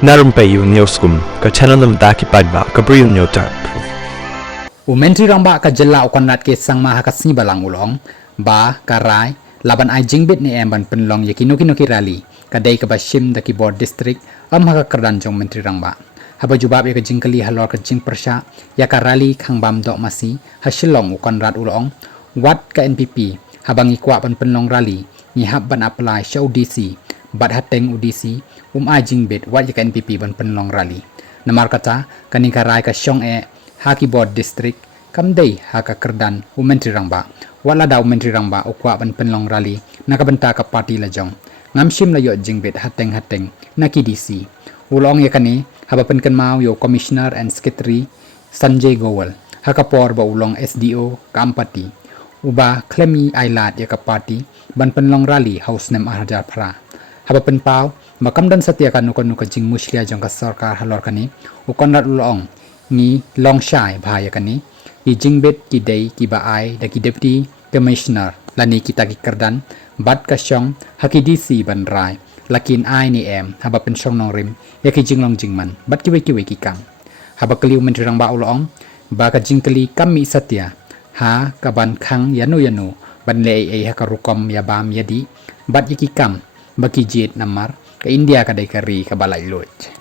Narumpayu Neoskum, ka channel ng Daki Pagba, Gabriel Nyotarp. Umentri ramba ka jela ukonrat ke sang maha kasni balang ulong, ba karai, laban ai jingbit ni emban penlong yakino kirali, kadai ka bashim da keyboard district, haka kerdan jong mentri ramba. Haba jubab ya ka jingkali halor ka jing persya, ya karali kang bam dok masi, hasilong ukonrat ulong, wat ka NPP, habang ikwa pan penlong rali, ngihap ban apply sa UDC, bat hateng UDC, ai jingbit wat ya ka NPP ban penlong rali. Namar kata, kaning karai ka syong haki board district kamdei haka kerdan mentri rangba wala daw mentri rangba ukwa ban penlong rali nakabenta ka party lajong ngamshim la yo jingbit hateng na KDC ulong yakani haba penken mau yo commissioner and secretary Sanjay Gowal haka por ba ulong SDO kampati uba klemi ailat ya ka party ban penlong rali house nem ahjar phra haba penpau makamdan satya kanukon ka jing muslia jong ka sarkar halor kani ukonrat ulong ni long shai bhaya kani i jingbet ki dei ki baai da ki deputy commissioner lani kita ki kerdan bat ka syong haki DC ban rai lakin ai ni em haba pen syong nong rim ya ki jinglong jingman bat ki we ki kang haba kaliu menteri rang ba ulong ba ka jingkali kami satya ha ka ban khang yanu ban le ha ka rukom ya bam yadi bat ki kam baki jit namar ka India ka dai kari ka balai loj